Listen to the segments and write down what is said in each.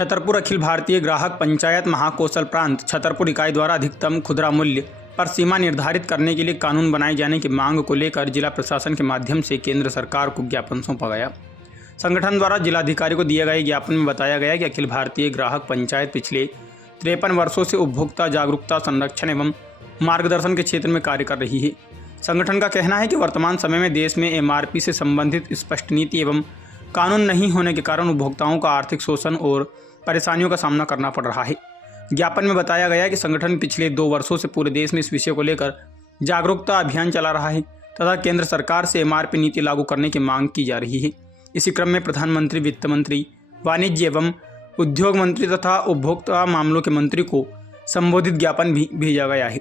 छतरपुर अखिल भारतीय ग्राहक पंचायत महाकोशल प्रांत छतरपुर इकाई द्वारा अधिकतम खुदरा मूल्य पर सीमा निर्धारित करने के लिए कानून बनाए जाने की मांग को लेकर जिला प्रशासन के माध्यम से केंद्र सरकार को ज्ञापन सौंपा गया। संगठन द्वारा जिलाधिकारी को दिए गए ज्ञापन में बताया गया कि अखिल भारतीय ग्राहक पंचायत पिछले 53 वर्षों से उपभोक्ता जागरूकता, संरक्षण एवं मार्गदर्शन के क्षेत्र में कार्य कर रही है। संगठन का कहना है कि वर्तमान समय में देश में एमआरपी से संबंधित स्पष्ट नीति एवं कानून नहीं होने के कारण उपभोक्ताओं का आर्थिक शोषण और परेशानियों का सामना करना पड़ रहा है। ज्ञापन में बताया गया है कि संगठन पिछले 2 वर्षों से पूरे देश में इस विषय को लेकर जागरूकता अभियान चला रहा है तथा केंद्र सरकार से एमआरपी नीति लागू करने की मांग की जा रही है। इसी क्रम में प्रधानमंत्री, वित्त मंत्री, वाणिज्य एवं उद्योग मंत्री तथा उपभोक्ता मामलों के मंत्री को संबोधित ज्ञापन भी भेजा गया है।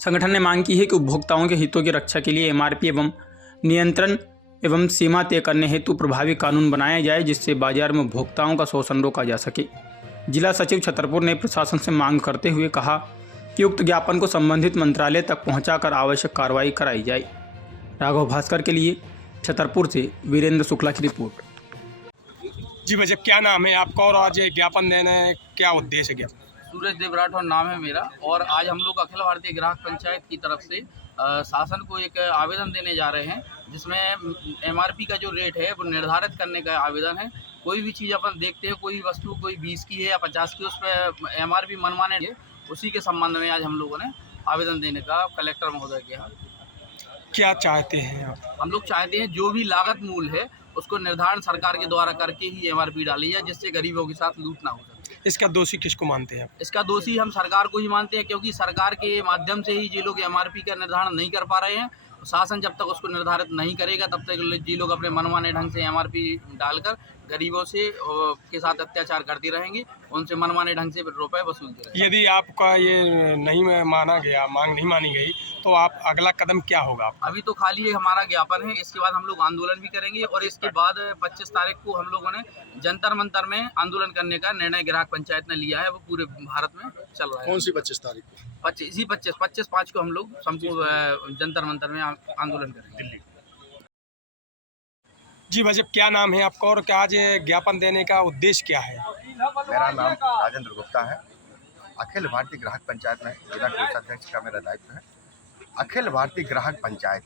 संगठन ने मांग की है कि उपभोक्ताओं के हितों की रक्षा के लिए एमआरपी एवं नियंत्रण एवं सीमा तय करने हेतु प्रभावी कानून बनाया जाए, जिससे बाजार में उपभोक्ताओं का शोषण रोका जा सके। जिला सचिव छतरपुर ने प्रशासन से मांग करते हुए कहा कि उक्त ज्ञापन को संबंधित मंत्रालय तक पहुंचाकर आवश्यक कार्रवाई कराई जाए। राघव भास्कर के लिए छतरपुर से वीरेंद्र शुक्ला की रिपोर्ट। जी भैया, क्या नाम है आपका और आज ज्ञापन देने क्या उद्देश्य है ज्ञापन? सूरज देव राठौर नाम है मेरा और आज हम लोग अखिल भारतीय ग्राहक पंचायत की तरफ से शासन को एक आवेदन देने जा रहे हैं, जिसमें एमआरपी का जो रेट है वो निर्धारित करने का आवेदन है। कोई भी चीज़ अपन देखते हैं, कोई वस्तु कोई 20 की है या 50 की, उस पर एमआरपी मनवाने है, उसी के संबंध में आज हम लोगों ने आवेदन देने का कलेक्टर महोदय के यहाँ। क्या चाहते हैं आप? हम लोग चाहते हैं जो भी लागत मूल्य है उसको निर्धारण सरकार के द्वारा करके ही एमआरपी डाली जाए, जिससे गरीबों के साथ लूट ना हो सके। इसका दोषी किसको मानते हैं आप? इसका दोषी हम सरकार को ही मानते हैं, क्योंकि सरकार के माध्यम से ही ये लोग एमआरपी का निर्धारण नहीं कर पा रहे हैं। शासन जब तक उसको निर्धारित नहीं करेगा तब तक ये लोग अपने मनमाने ढंग से एमआरपी डालकर गरीबों से के साथ अत्याचार करते रहेंगे, उनसे मनमाने ढंग से रुपए वसूलते रहेंगे। यदि आपका ये नहीं माना गया, मांग नहीं मानी गई, तो आप अगला कदम क्या होगा? अभी तो खाली हमारा ज्ञापन है, इसके बाद हम लोग आंदोलन भी करेंगे और इसके बाद 25 तारीख को हम लोगों ने जंतर मंतर में आंदोलन करने का निर्णय ग्राहक पंचायत ने लिया है। वो पूरे भारत में चल रहा है। कौन सी 25 तारीख को? 25/5 को हम लोग संपूर्ण जंतर मंतर में आंदोलन करेंगे। जी भैया, क्या नाम है आपका और क्या आज ज्ञापन देने का उद्देश्य क्या है? मेरा नाम राजेंद्र गुप्ता है। अखिल भारतीय ग्राहक पंचायत में जिला कोषाध्यक्ष का मेरा दायित्व है। अखिल भारतीय ग्राहक पंचायत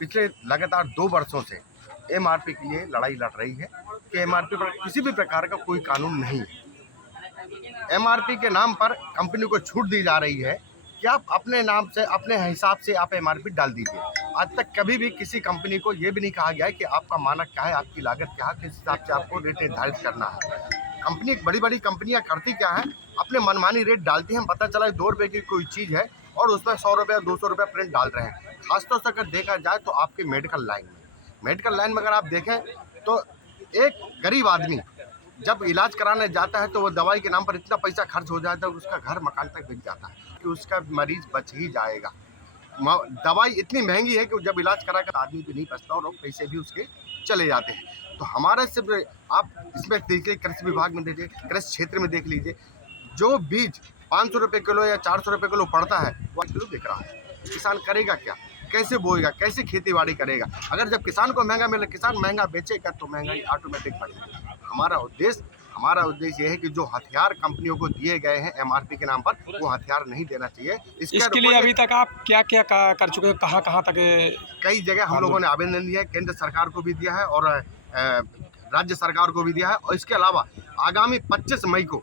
पिछले लगातार 2 वर्षों से एमआरपी के लिए लड़ाई लड़ रही है कि एमआरपी पर किसी भी प्रकार का कोई कानून नहीं है। एमआरपी के नाम पर कंपनी को छूट दी जा रही है कि आप अपने नाम से, अपने हिसाब से आप एमआरपी डाल दीजिए। आज तक कभी भी किसी कंपनी को ये भी नहीं कहा गया है कि आपका मानक क्या है, आपकी लागत क्या है, किस हिसाब से आपको रेट निर्धारित करना है। कंपनी, बड़ी कंपनियां करती क्या है, अपने मनमानी रेट डालती हैं। पता चला 2 रुपये की कोई चीज़ है और उसमें 100 रुपये 200 रुपये प्रिंट डाल रहे हैं। खासतौर से अगर देखा जाए तो आपके मेडिकल लाइन में अगर आप देखें तो एक गरीब आदमी जब इलाज कराने जाता है तो वो दवाई के नाम पर इतना पैसा खर्च हो जाता है, उसका घर मकान तक बिक जाता है कि उसका मरीज बच ही जाएगा। दवाई इतनी महंगी है कि जब इलाज करा कर आदमी भी नहीं बचता और पैसे भी उसके चले जाते हैं। तो हमारे सिर्फ आप इसमें देखिए, कृषि विभाग में देखिए, कृषि क्षेत्र में देख लीजिए, जो बीज 500 रुपये किलो या 400 रुपये किलो पड़ता है वो किलो बिक रहा है। किसान करेगा क्या, कैसे बोएगा, कैसे खेती बाड़ी करेगा? अगर जब किसान को महंगा मिले, किसान महंगा बेचेगा तो महंगाई ऑटोमेटिक बढ़ेगी। हमारा उद्देश्य यह है कि जो हथियार कंपनियों को दिए गए हैं एमआरपी के नाम पर, वो हथियार नहीं देना चाहिए। इसके लिए अभी तक आप क्या क्या कर चुके हैं? कहाँ तक? कई जगह हम लोगों ने आवेदन दिया है, केंद्र सरकार को भी दिया है और राज्य सरकार को भी दिया है। और इसके अलावा आगामी 25 मई को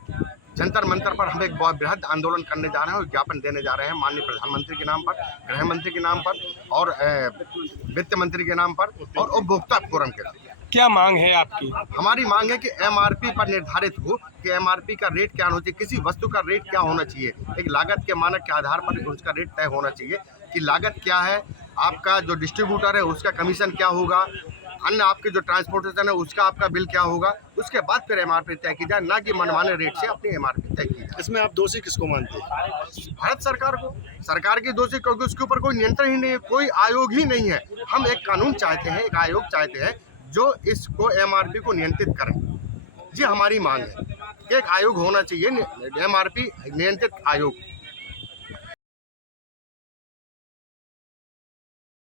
जंतर मंतर पर हम एक बहुत बृहद आंदोलन करने जा रहे हैं और ज्ञापन देने जा रहे हैं माननीय प्रधानमंत्री के नाम पर, गृह मंत्री के नाम पर और वित्त मंत्री के नाम पर और उपभोक्ता फोरम के नाम। क्या मांग है आपकी? हमारी मांग है कि एमआरपी पर निर्धारित हो कि एमआरपी का रेट क्या होना चाहिए, किसी वस्तु का रेट क्या होना चाहिए। एक लागत के मानक के आधार पर उसका रेट तय होना चाहिए कि लागत क्या है, आपका जो डिस्ट्रीब्यूटर है उसका कमीशन क्या होगा, अन्य आपके जो ट्रांसपोर्टेशन है उसका आपका बिल क्या होगा। उसके बाद फिर एमआरपी तय की जाए, ना कि मनमाने रेट से अपनी एमआरपी तय की जाए। इसमें आप दोषी किसको मानते हैं? भारत सरकार को, सरकार की दोषी, क्योंकि उसके ऊपर कोई नियंत्रण ही नहीं है, कोई आयोग ही नहीं है। हम एक कानून चाहते हैं, एक आयोग चाहते हैं जो इसको एमआरपी को नियंत्रित करें। जी हमारी मांग है कि एक आयोग होना चाहिए, एमआरपी नियंत्रित आयोग।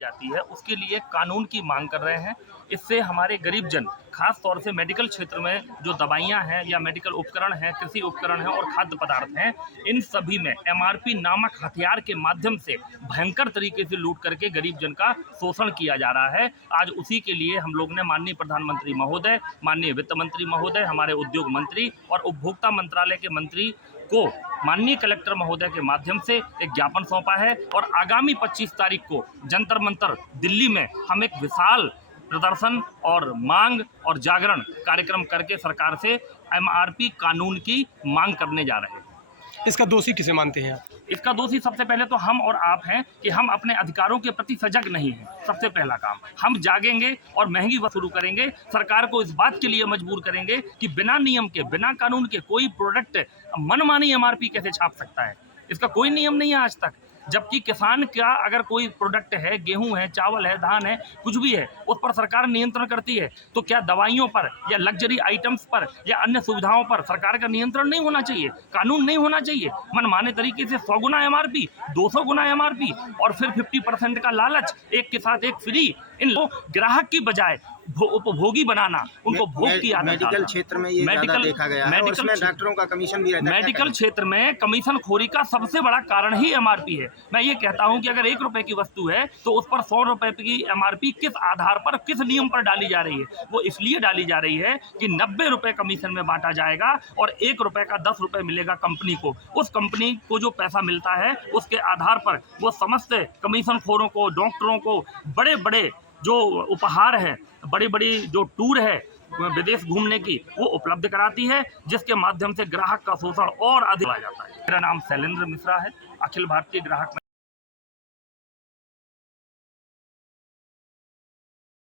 जाती है उसके लिए कानून की मांग कर रहे हैं। इससे हमारे गरीब जन खास तौर से मेडिकल क्षेत्र में जो दवाइयां हैं या मेडिकल उपकरण हैं, कृषि उपकरण हैं और खाद्य पदार्थ हैं, इन सभी में एमआरपी नामक हथियार के माध्यम से भयंकर तरीके से लूट करके गरीब जन का शोषण किया जा रहा है। आज उसी के लिए हम लोग ने माननीय प्रधानमंत्री महोदय, माननीय वित्त मंत्री महोदय, हमारे उद्योग मंत्री और उपभोक्ता मंत्रालय के मंत्री को माननीय कलेक्टर महोदय के माध्यम से एक ज्ञापन सौंपा है और आगामी 25 तारीख को जंतर मंतर दिल्ली में हम एक विशाल प्रदर्शन और मांग और जागरण कार्यक्रम करके सरकार से एमआरपी कानून की मांग करने जा रहे हैं। इसका दोषी किसे मानते हैं आप? इसका दोषी सबसे पहले तो हम और आप हैं कि हम अपने अधिकारों के प्रति सजग नहीं हैं। सबसे पहला काम हम जागेंगे और महंगी वसूली करेंगे, सरकार को इस बात के लिए मजबूर करेंगे कि बिना नियम के, बिना कानून के कोई प्रोडक्ट मनमानी एमआरपी कैसे छाप सकता है। इसका कोई नियम नहीं है आज तक। जबकि किसान का अगर कोई प्रोडक्ट है, गेहूं है, चावल है, धान है, कुछ भी है, उस पर सरकार नियंत्रण करती है, तो क्या दवाइयों पर या लग्जरी आइटम्स पर या अन्य सुविधाओं पर सरकार का नियंत्रण नहीं होना चाहिए? कानून नहीं होना चाहिए? मनमाने तरीके से 100 गुना एमआरपी, 200 गुना एमआरपी और फिर 50% का लालच, एक के साथ एक फ्री, इन लोग ग्राहक की बजाय उपभोगी बनाना, उनको भोग की आदत। मेडिकल क्षेत्र में ये ज़्यादा देखा गया है और उसमें डॉक्टरों का कमीशन भी रहता है। मेडिकल क्षेत्र में कमीशन खोरी का सबसे बड़ा कारण ही एमआरपी है। मैं ये कहता हूं कि अगर 1 रुपए की वस्तु है तो उस पर 100 रुपए की एमआरपी किस आधार पर, किस नियम पर डाली जा रही है? वो इसलिए डाली जा रही है कि 90 रुपए कमीशन में बांटा जाएगा और 1 रुपए का 10 रुपए मिलेगा कंपनी को। उस कंपनी को जो पैसा मिलता है उसके आधार पर वो समस्त कमीशन खोरों को, डॉक्टरों को बड़े बड़े जो उपहार है, बड़ी बड़ी जो टूर है विदेश घूमने की, वो उपलब्ध कराती है, जिसके माध्यम से ग्राहक का शोषण और अधिक हो जाता है। मेरा नाम शैलेंद्र मिश्रा है, अखिल भारतीय ग्राहक